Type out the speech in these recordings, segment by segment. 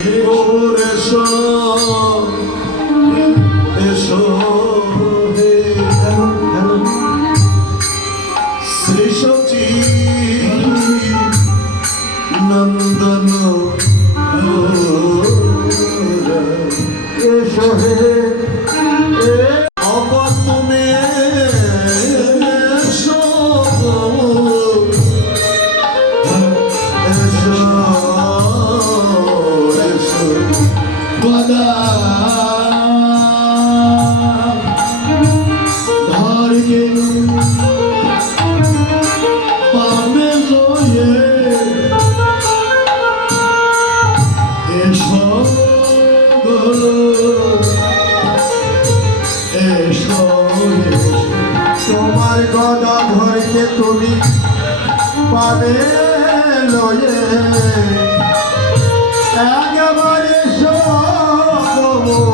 Oh, তুমি পাবে লয়ে। একেবারে সব তুমি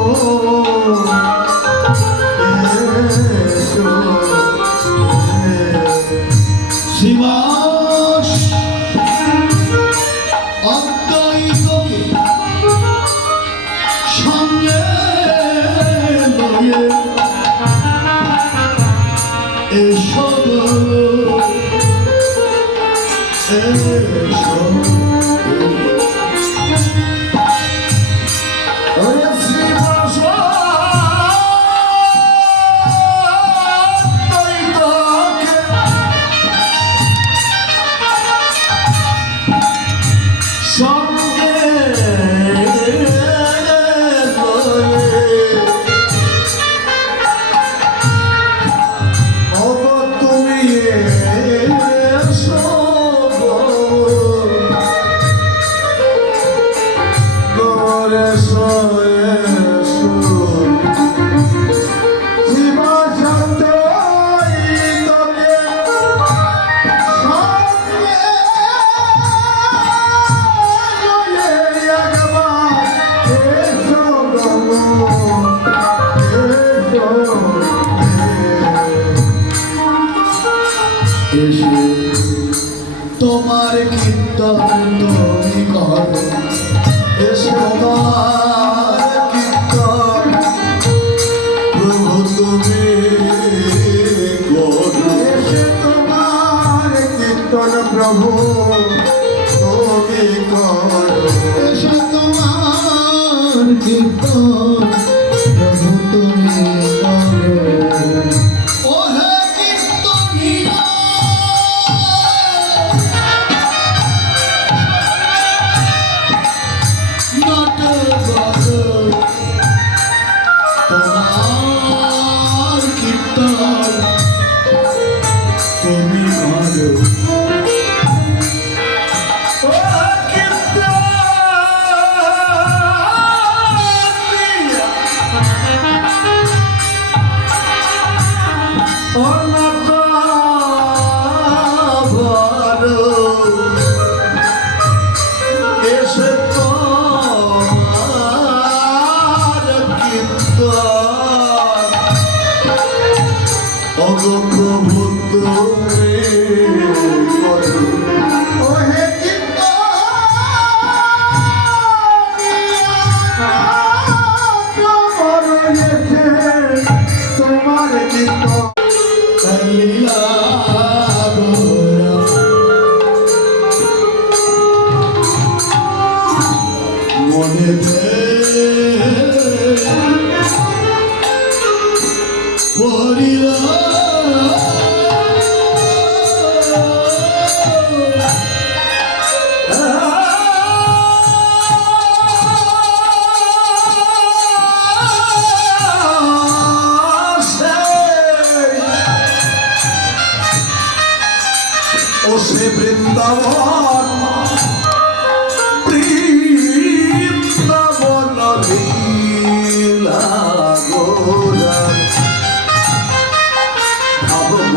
তোমার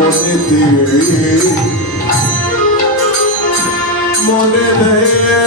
মনেতে মনে দেয়া।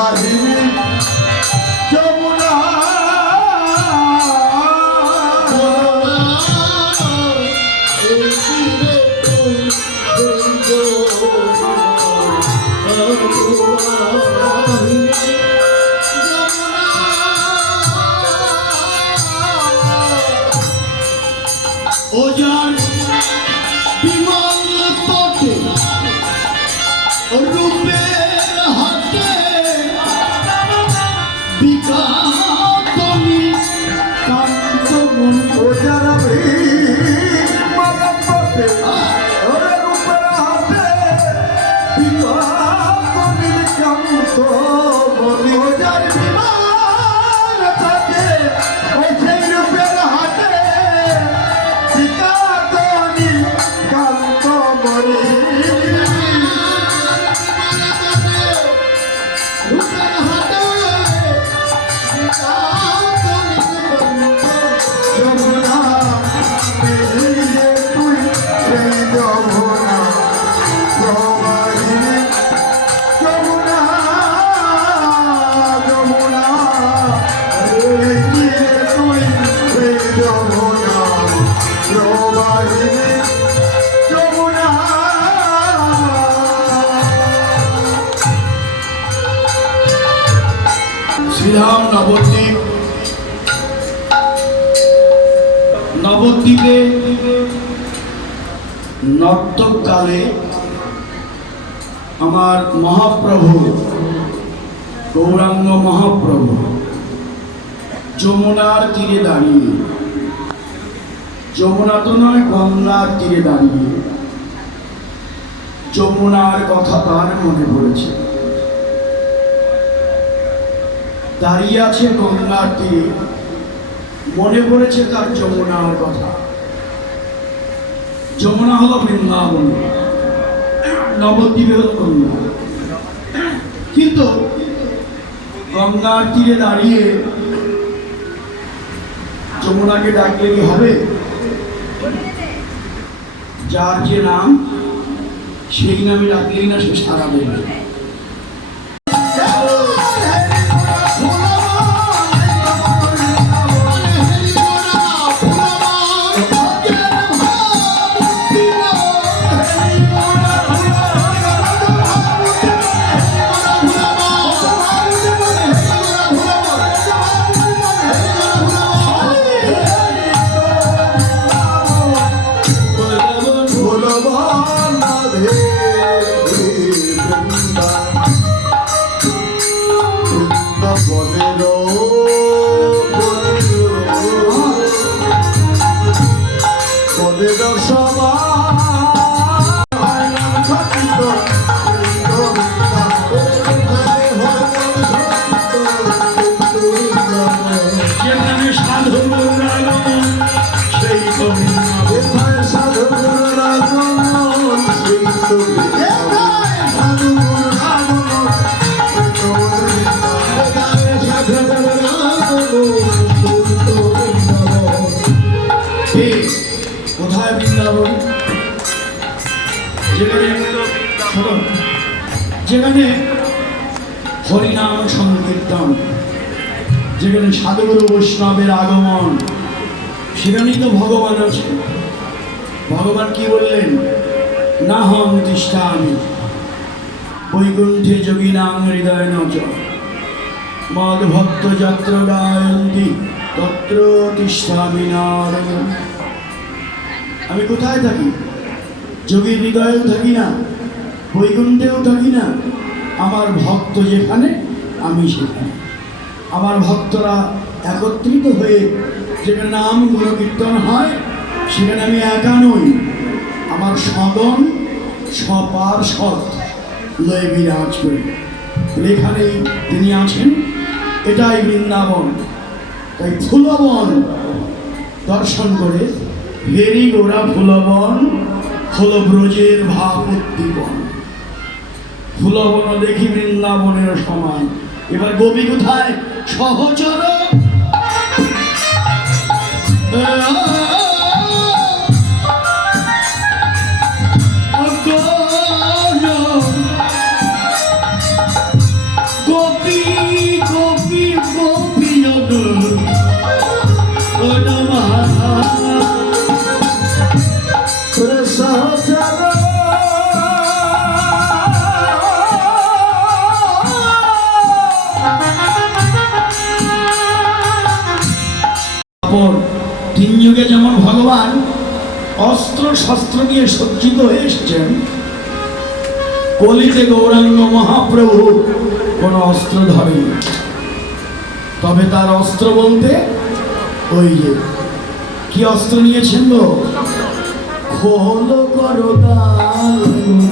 Brasil নীলকান্ত মনি। শ্রীরাম নবদ্বীপ। নবদ্বীপে নর্তককালে আমার মহাপ্রভু, গৌরাঙ্গ মহাপ্রভু, যমুনার তীরে দাঁড়িয়ে, যমুনা তো নয়, গঙ্গার তীরে দাঁড়িয়ে, যমুনার কথা তার মনে পড়েছে। দাঁড়িয়ে আছে গঙ্গার তীরে। মনে পড়েছে তার যমুনার কথা। যমুনা হলো বৃন্দাবন, নবদ্বীপে হলো কিন্তু গঙ্গার তীরে দাঁড়িয়ে যমুনাকে ডাকলে কি হবে? যার যে নাম, সেই নামে ডাকলেই না সে সারা দেবে। হরিনাম সংকীর্তন, যেখানে সাধুগুরু বৈষ্ণবের আগমন। সেখানেই তো ভগবান আছে ভগবান কি বললেন? না হম তিষ্ঠা আমি বৈকুণ্ঠে যোগিনাং হৃদয় নচ। মদ ভক্ত যত্র গায়ন্তি, তত্র তিষ্ঠামি নারায়ণ আমি কোথায় থাকি? যোগীর হৃদয়েও থাকি না, বৈকুণ্ঠেও থাকি না। আমার ভক্ত যেখানে, আমি সেখানে। আমার ভক্তরা একত্রিত হয়ে যেখানে নাম গুণকীর্তন হয়, সেখানে আমি একা নই। আমার সদন সপার সৎ লয়ে বিরাজ করি। এখানেই তিনি আছেন। এটাই বৃন্দাবন। তাই ফুলবন দর্শন করে, হেরি গোড়া ফুলবন হল ব্রজের ভাব উদ্দীপন। ফুলবন দেখি বৃন্দাবনের সমান। এবার কবি কোথায়? সহচর। দ্বাপর তিন যুগে যেমন ভগবান অস্ত্র শস্ত্র দিয়ে সজ্জিত হয়ে এসেছেন, কলিতে গৌরাঙ্গ মহাপ্রভু কোন অস্ত্র ধরেনি তবে তার অস্ত্র বলতে ওই যে, কি অস্ত্র নিয়েছেন গো খোল করো দ্বার।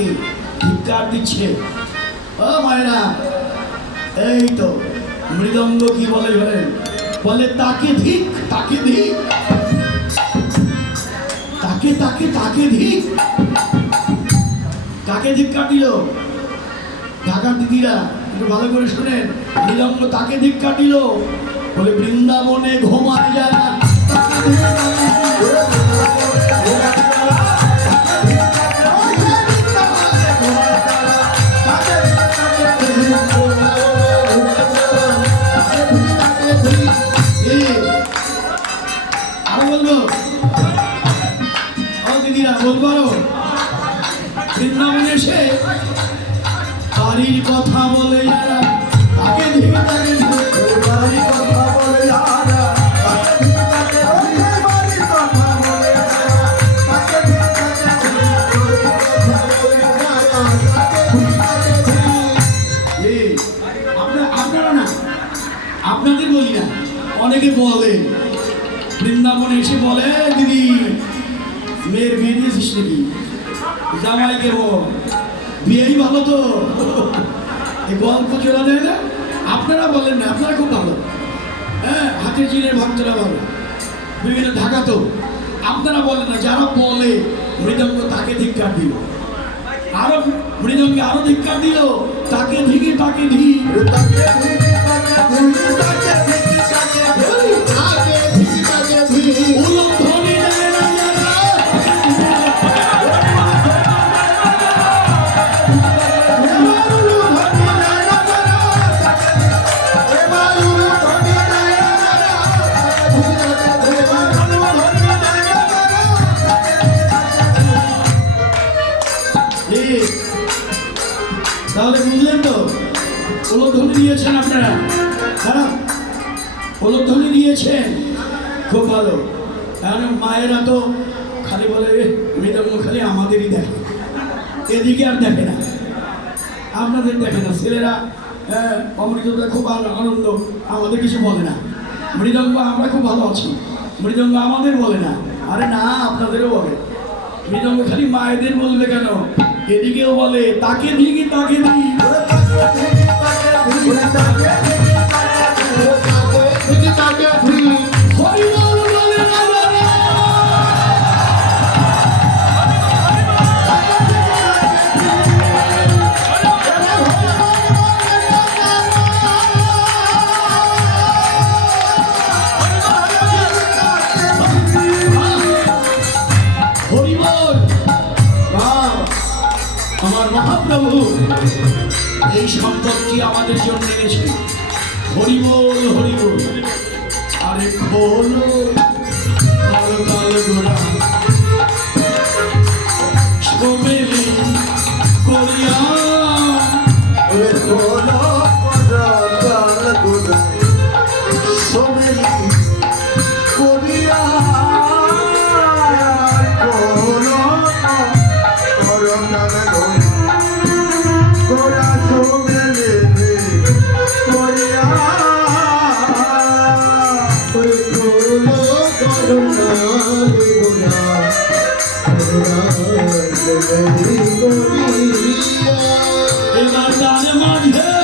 তাকে ধিক্কার দিচ্ছে? ও মায়েরা, এই তো মৃদঙ্গ কি বলে বলেন বলে, তাকে ধিক তাকে ধিক, তাকে তাকে তাকে ধিক। কাকে ধিক্কার দিল ঢাকার দিদিরা, একটু ভালো করে শুনেন। মৃদঙ্গ তাকে ধিক্কার দিল বলে, বৃন্দাবনে ঘুমায় যারা। ও দিদিরা বৃন্দাবনে এসে বাড়ির কথা বলে যারা তাকে ধিক তাকে ধিক। কথা বলে যারা তাকে ঠিক তাকে ঠিক বাড়ি কথা বলে যারা তাকে ঠিক তাকে ঠিক বাড়ি কথা বলে যারা তাকে ঠিক তাকে ঠিক এই, আপনারা আপনারা না আপনাদের বলি না অনেকে বলে বৃন্দাবনে এসে বলে দিয়েছিস নাকি? জামাইকে বল? বিয়েই ভালো তো। এই গল্প চলা দেয় না? আপনারা বলেন না, আপনারা খুব ভালো। হ্যাঁ হাতের চিনের ভক্তরা ভালো। বিভিন্ন ঢাকা তো। আপনারা বলেন না, যারা বলে, মৃদঙ্গ তাকে ধিক্কার দিল। আরও মৃদঙ্গে আরও ধিক্কার দিল, তাকে ধিকে তাকে ধি তাকে দিয়েছেন। খুব ভালো। কারণ মায়েরা তো খালি বলে "এ, মৃদঙ্গ খালি আমাদেরই দেখে। এদিকে আর দেখে না। আপনাদের দেখে না। ছেলেরা অমৃতটা খুব আনন্দ। আমাদের কিছু বলে না। মৃদঙ্গ আমরা খুব ভালো আছি। মৃদঙ্গ আমাদের বলে না। আরে না আপনাদেরও বলে। মৃদঙ্গ খালি মায়েদের বলবে কেন? এদিকেও বলে তাকে দিই তাকে দিই। এই সম্পত্তি আমাদের জন্য এনেছে হরিবোল হরিবোল। আরে খোলো করতাল গোড়া সোমেলি করিয়া ওরে এবার তার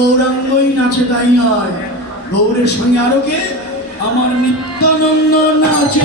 গৌরাঙ্গই নাচে তাই নয়। গৌরের সঙ্গে আরও কে আমার নিত্যানন্দ নাচে।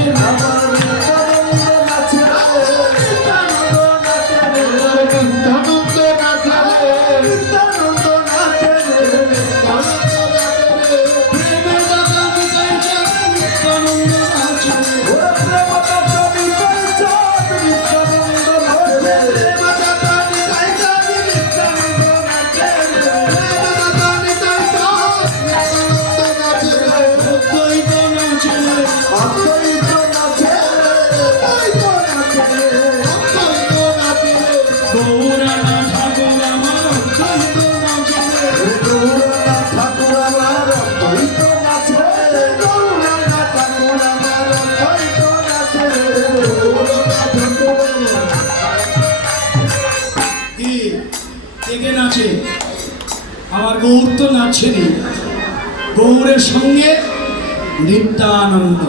আমার গৌর তো নাচছেনি গৌরের সঙ্গে নিত্যানন্দ।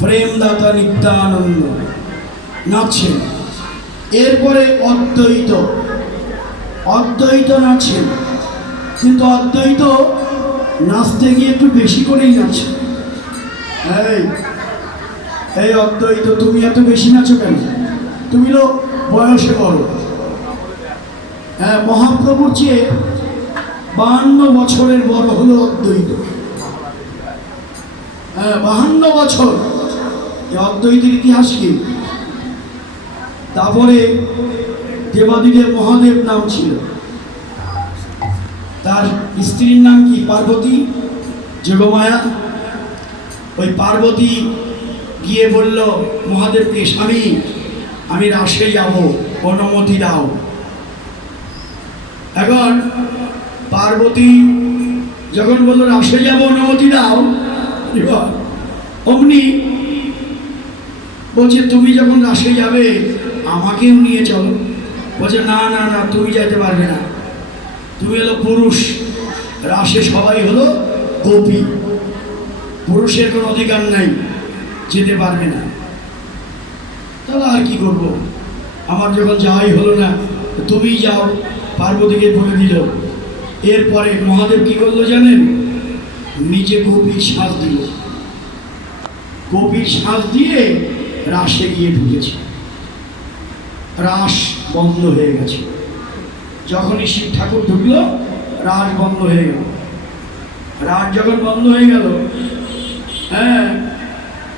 প্রেমদাতা নিত্যানন্দ নাচছেন এরপরে অদ্বৈত। অদ্বৈত নাচছেন কিন্তু অদ্বৈত নাচতে গিয়ে একটু বেশি করেই এই এই অদ্বৈত, তুমি এত বেশি নাচো কেন? তুমি তো বয়সে বড়। হ্যাঁ মহাপ্রভুর চেয়ে বাহান্ন বছরের বড় হলো অদ্বৈত। হ্যাঁ বাহান্ন বছর। অদ্বৈতের ইতিহাস কি? তারপরে দেবাদিদের মহাদেব নাম ছিল। তার স্ত্রীর নাম কি? পার্বতী যোগমায়া। ওই পার্বতী গিয়ে বলল, মহাদেবকে স্বামী, আমি রাসে যাব। অনুমতি দাও। এখন পার্বতী, যখন বলল, রাসে যাব, অনুমতি দাও। অমনি বলছে, তুমি যখন রাসে যাবে, আমাকেও নিয়ে চলো। বলছে, না না না, তুমি যেতে পারবে না। তুমি হলো পুরুষ। রাসে সবাই হলো গোপী। পুরুষের কোনো অধিকার নাই, যেতে পারবে না। তাহলে আর কি করব? আমার যখন যাওয়াই হলো না, তো তুমিই যাও। পার্বতীকে বলে দিল। এরপরে মহাদেব কি করল জানেন? নিজে গোপীর শ্বাস দিল। গোপীর শ্বাস দিয়ে রাসে গিয়ে ঢুকেছে। রাস বন্ধ হয়ে গেছে। যখনই শিব ঠাকুর ঢুকলো রাস বন্ধ হয়ে গেল। রাস যখন বন্ধ হয়ে গেল